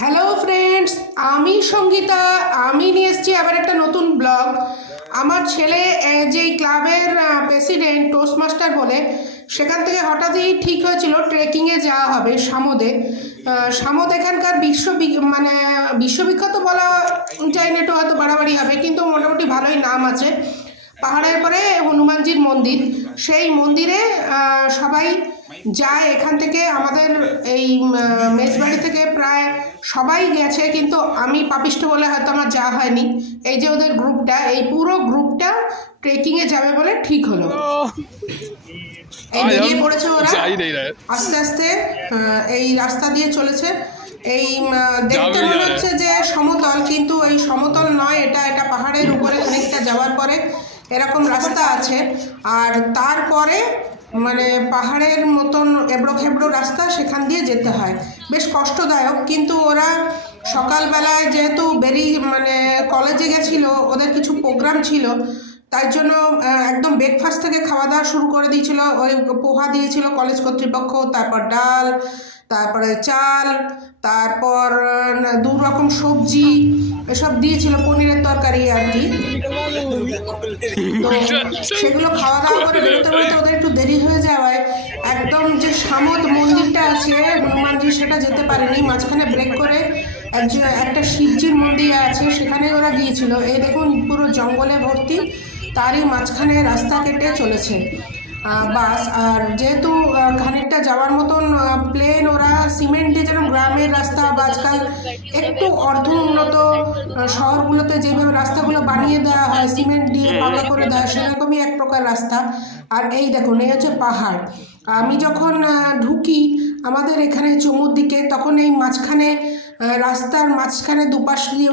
Hello friends, আমি সঙ্গীতা। আমি নিয়ে এসেছি আবার একটা নতুন ব্লগ। আমার ছেলে যেই ক্লাবের প্রেসিডেন্ট টোস্ট মাস্টার বলে, সেখান থেকে হঠাৎই ঠিক হয়েছিল ট্রেকিংয়ে যাওয়া হবে সামোদে। সামোদ এখানকার মানে বিশ্ববিখ্যাত বলা যায় না, একটু হয়তো বাড়াবাড়ি হবে, কিন্তু মোটামুটি ভালোই নাম আছে। পাহাড়ের পরে হনুমানজির মন্দির, সেই মন্দিরে সবাই যায়। এখান থেকে আমাদের এই মেজবাড়ি থেকে প্রায় সবাই গেছে, কিন্তু আমি পাপিষ্ঠ বলে হয়তো আমার যাওয়া হয়নি। এই যে ওদের গ্রুপটা, এই পুরো গ্রুপটা ট্রেকিংয়ে যাবে বলে ঠিক হলো। এই বেরিয়ে পড়েছে ওরা আস্তে আস্তে, এই রাস্তা দিয়ে চলেছে। এই দেখতে মনে হচ্ছে যে সমতল, কিন্তু এই সমতল নয়, এটা পাহাড়ের উপরে অনেকটা যাওয়ার পরে এরকম রাস্তা আছে। আর তারপরে মানে পাহাড়ের মতন এবড়ো খেবড়ো রাস্তা, সেখান দিয়ে যেতে হয়, বেশ কষ্টদায়ক। কিন্তু ওরা সকালবেলায় যেহেতু মানে কলেজে গেছিলো, ওদের কিছু প্রোগ্রাম ছিল, তাই জন্য একদম ব্রেকফাস্ট থেকে খাওয়া দাওয়া শুরু করে দিয়েছিল। ওই পোহা দিয়েছিল কলেজ কর্তৃপক্ষ, তারপর ডাল, তারপরে চাল, তারপর 2 রকম সবজি, এসব দিয়েছিল, পনিরের তরকারি আর কি। তো সেগুলো খাওয়া দাওয়া করে বেরোতে বেরোতে ওদের একটু দেরি হয়ে যাওয়ায় একদম যে সামদ মন্দিরটা আছে হনুমানজি, সেটা যেতে পারেনি। মাঝখানে ব্রেক করে একটা শিবজির মন্দির আছে, সেখানে ওরা গিয়েছিল। এই দেখুন পুরো জঙ্গলে ভর্তি, তারই মাঝখানে রাস্তা কেটে চলেছে বাস। আর যেহেতু খানিকটা যাওয়ার মতন প্লেন, ওরা সিমেন্টে, যেন গ্রামের রাস্তা বা আজকাল একটু অর্ধ উন্নত শহরগুলোতে যেভাবে রাস্তাগুলো বানিয়ে দেওয়া হয়, সিমেন্ট দিয়ে পাকা করে দেওয়া হয়, সেরকমই এক প্রকার রাস্তা। আর এই দেখুন, এই হচ্ছে পাহাড়। আমি যখন ঢুকি আমাদের এখানে চমুর দিকে, তখন এই মাঝখানে রাস্তার মাঝখানে দুপাশ দিয়ে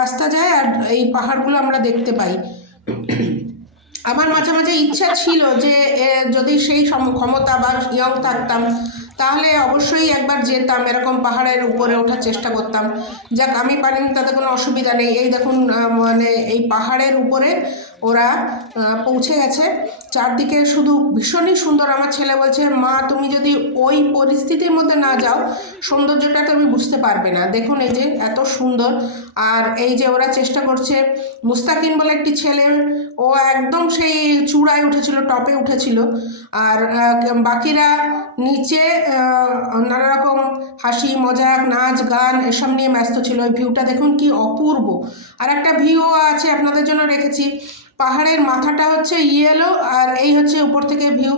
রাস্তা যায়, আর এই পাহাড়গুলো আমরা দেখতে পাই। আমার মাঝে মাঝে ইচ্ছা ছিল যে যদি সেই ক্ষমতা বা ইয়ং থাকতাম, তাহলে অবশ্যই একবার যেতাম, এরকম পাহাড়ের উপরে ওঠার চেষ্টা করতাম। যাক, আমি পারিনি, তাতে কোনো অসুবিধা নেই। এই দেখুন, মানে এই পাহাড়ের উপরে ওরা পৌঁছে গেছে। চারদিকে শুধু ভীষণই সুন্দর। আমার ছেলে বলছে, মা তুমি যদি ওই পরিস্থিতির মধ্যে না যাও, সৌন্দর্যটা তুমি বুঝতে পারবে না। দেখুন এই যে এত সুন্দর। আর এই যে ওরা চেষ্টা করছে, মুস্তাকিন বলে একটি ছেলে, ও একদম সেই চূড়ায় উঠেছিল, টপে উঠেছিল। আর বাকিরা নিচে নানা রকম হাসি মজাক, নাচ গান, এসব নিয়ে ব্যস্ত ছিল। ওই ভিউটা দেখুন কি অপূর্ব। আর একটা ভিউ আছে আপনাদের জন্য রেখেছি। পাহাড়ের মাথাটা হচ্ছে ইয়েলো, আর এই হচ্ছে উপর থেকে ভিউ।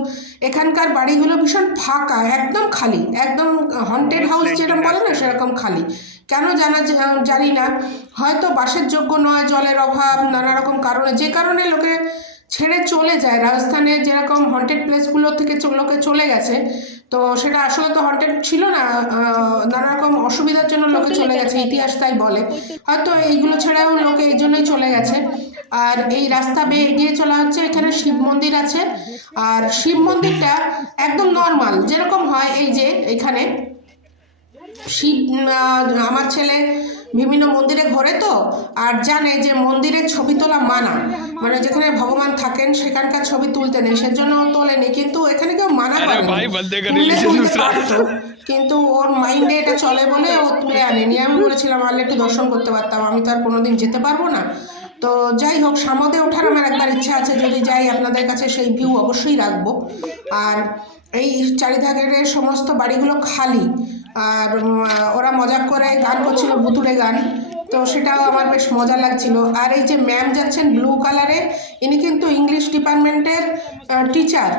এখানকার বাড়িগুলো ভীষণ ফাঁকা, একদম খালি, একদম হন্টেড হাউস যেরকম বলে না, সেরকম খালি। কেন জানি না, হয়তো বাসের যোগ্য নয়, জলের অভাব, নানা রকম কারণে, যে কারণে লোকে ছেড়ে চলে যায়। রাজস্থানে যেরকম হন্টেড প্লেসগুলো থেকে লোকে চলে গেছে, তো সেটা আসলে তো হন্টেড ছিল না, নানা রকম অসুবিধার জন্য লোকে চলে গেছে, ইতিহাস তাই বলে। হয়তো এইগুলো ছেড়েও লোকে এই জন্যই চলে গেছে। আর এই রাস্তা বেয়ে এগিয়ে চলা হচ্ছে, এখানে শিব মন্দির আছে। আর শিব মন্দিরটা একদম নর্মাল যেরকম হয়, এই যে এখানে শিব, আমার ছেলে বিভিন্ন মন্দিরে ঘোরে তো, আর জানে যে মন্দিরে ছবি তোলা মানা, মানে যেখানে ভগবান থাকেন সেখানকার ছবি তুলতে নেই, সেজন্য তোলেনি। কিন্তু এখানে কেউ মানা করে, কিন্তু ওর মাইন্ডে এটা চলে বলে ও তুলে আনেনি। আমি বলেছিলাম আলে একটু দর্শন করতে পারতাম, আমি তো আর কোনোদিন যেতে পারবো না। তো যাই হোক, সামদে ওঠার আমার একবার ইচ্ছা আছে, যদি যাই আপনাদের কাছে সেই ভিউ অবশ্যই রাখবো। আর এই চারিধারের সমস্ত বাড়িগুলো খালি, আর ওরা মজা করে গান করছিল, ভুতুড়ে গান, তো সেটাও আমার বেশ মজা লাগছিল। আর এই যে ম্যাম যাচ্ছেন ব্লু কালারে, ইনি কিন্তু ইংলিশ ডিপার্টমেন্টের টিচার,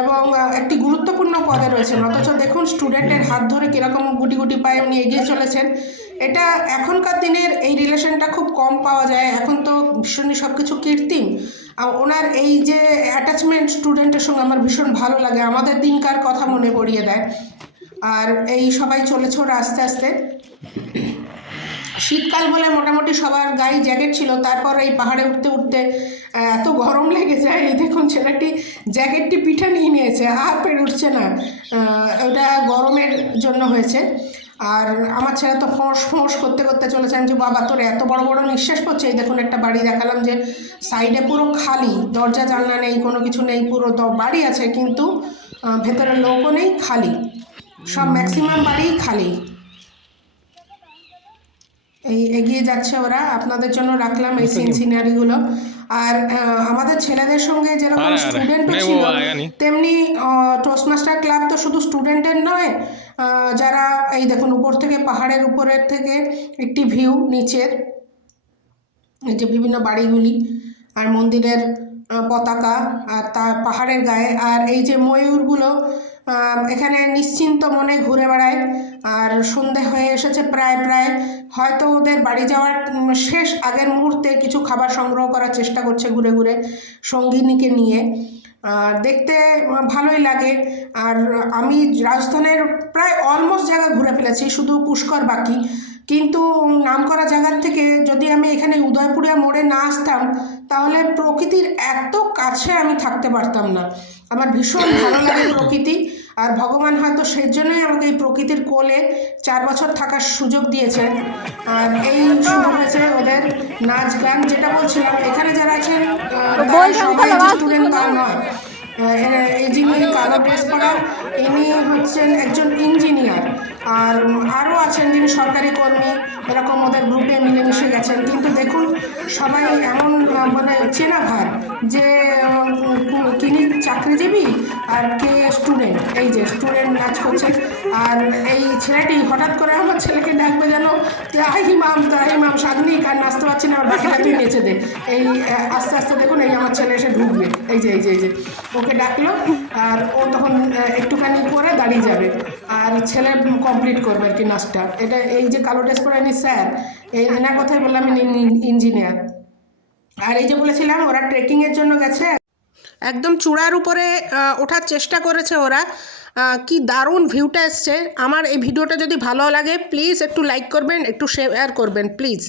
এবং একটি গুরুত্বপূর্ণ পদে রয়েছেন, অথচ দেখুন স্টুডেন্টের হাত ধরে কীরকম গুটি গুটি পায়ে উনি এগিয়ে চলেছেন। এটা এখনকার দিনের এই রিলেশনটা খুব কম পাওয়া যায়, এখন তো ভীষণই সব কিছু কৃত্রিম। ওনার এই যে অ্যাটাচমেন্ট স্টুডেন্টের সঙ্গে আমার ভীষণ ভালো লাগে, আমাদের দিনকার কথা মনে পড়িয়ে দেয়। আর এই সবাই চলেছে ওরা আস্তে আস্তে। শীতকাল বলে মোটামুটি সবার গায়ে জ্যাকেট ছিল, তারপর এই পাহাড়ে উঠতে উঠতে এত গরম লেগে যায়। এই দেখুন ছেলেটি জ্যাকেটটি পিঠে নিয়ে নিয়েছে, আর পেরে উঠছে না, ওটা গরমের জন্য হয়েছে। আর আমার ছেলে তো ফোঁস ফোঁস করতে করতে চলেছে। আমি যে বাবা তোর এত বড় বড় নিঃশ্বাস পড়ছে। এই দেখুন একটা বাড়ি দেখালাম যে সাইডে পুরো খালি, দরজা জানলা নেই, কোনো কিছু নেই, পুরো বাড়ি আছে কিন্তু ভেতরে লোকও নেই, খালি, সব ম্যাক্সিমাম বাড়িই খালি। এই এগিয়ে যাচ্ছে ওরা, আপনাদের জন্য রাখলাম এই সিন সিনারিগুলো। আর আমাদের ছেলেদের সঙ্গে যেরকম স্টুডেন্টও ছিল, তেমনি টোস্টমাস্টার ক্লাব তো শুধু স্টুডেন্টের নয়, যারা এই দেখুন উপর থেকে পাহাড়ের উপরের থেকে একটি ভিউ নিচের, এই যে বিভিন্ন বাড়িগুলি আর মন্দিরের পতাকা আর তার পাহাড়ের গায়ে, আর এই যে ময়ূরগুলো এখানে নিশ্চিন্ত মনে ঘুরে বেড়ায়। আর সন্ধে হয়ে এসেছে প্রায় প্রায়, হয়তো ওদের বাড়ি যাওয়ার শেষ আগের মুহূর্তে কিছু খাবার সংগ্রহ করার চেষ্টা করছে ঘুরে ঘুরে সঙ্গিনীকে নিয়ে। দেখতে ভালোই লাগে। আর আমি রাজস্থানের প্রায় অলমোস্ট জায়গা ঘুরে ফেলেছি, শুধু পুষ্কর বাকি। কিন্তু নামকরা জায়গার থেকে যদি আমি এখানে উদয়পুরিয়া মোড়ে না আসতাম, তাহলে প্রকৃতির এত কাছে আমি থাকতে পারতাম না। আমার ভীষণ ভালো লাগে প্রকৃতি, আর ভগবান হয়তো সেই জন্যই আমাকে এই প্রকৃতির কোলে 4 বছর থাকার সুযোগ দিয়েছেন। আর এই শুরু হয়েছে ওদের নাচ গান। যেটা বলছিলাম, এখানে যারা আছেন তারা সবাই স্টুডেন্ট তাও নয়। এই যিনি কালো ড্রেস পরা, ইনি হচ্ছেন একজন ইঞ্জিনিয়ার, আর আরও আছেন যিনি সরকারি কর্মী, এরকম ওদের গ্রুপে মিলেমিশে গেছেন। কিন্তু দেখুন সবাই এমন মানে চেনা ভার যে তিনি চাকরিজীবী আর কে স্টুডেন্ট। এই যে স্টুডেন্ট নাচ করছেন, আর এই ছেলেটি হঠাৎ করে আমার ছেলেকে ডাকবে যেন তাহিমাম তাহিমাম সাধনিক, আর নাচতে পারছি না, আমার বাকিটা তুই নেচে দে। এই আস্তে আস্তে দেখুন এই আমার ছেলে এসে ঢুকবে, এই যে এই যে এই যে ওকে ডাকলো, আর ও তখন একটুখানি করে দাঁড়িয়ে যাবে, আর ছেলে কমপ্লিট করবে আর কি নাচটা। এটা এই যে কালো ড্রেস পরে ইনি স্যার, এনার কথাই বললাম ইঞ্জিনিয়ার। আর এই যে বলেছিলাম ওরা ট্রেকিংয়ের জন্য গেছে, একদম চূড়ার উপরে ওঠার চেষ্টা করেছে ওরা। কি দারুণ ভিউটা এসছে। আমার এই ভিডিওটা যদি ভালো লাগে প্লিজ একটু লাইক করবেন, একটু শেয়ার করবেন প্লিজ।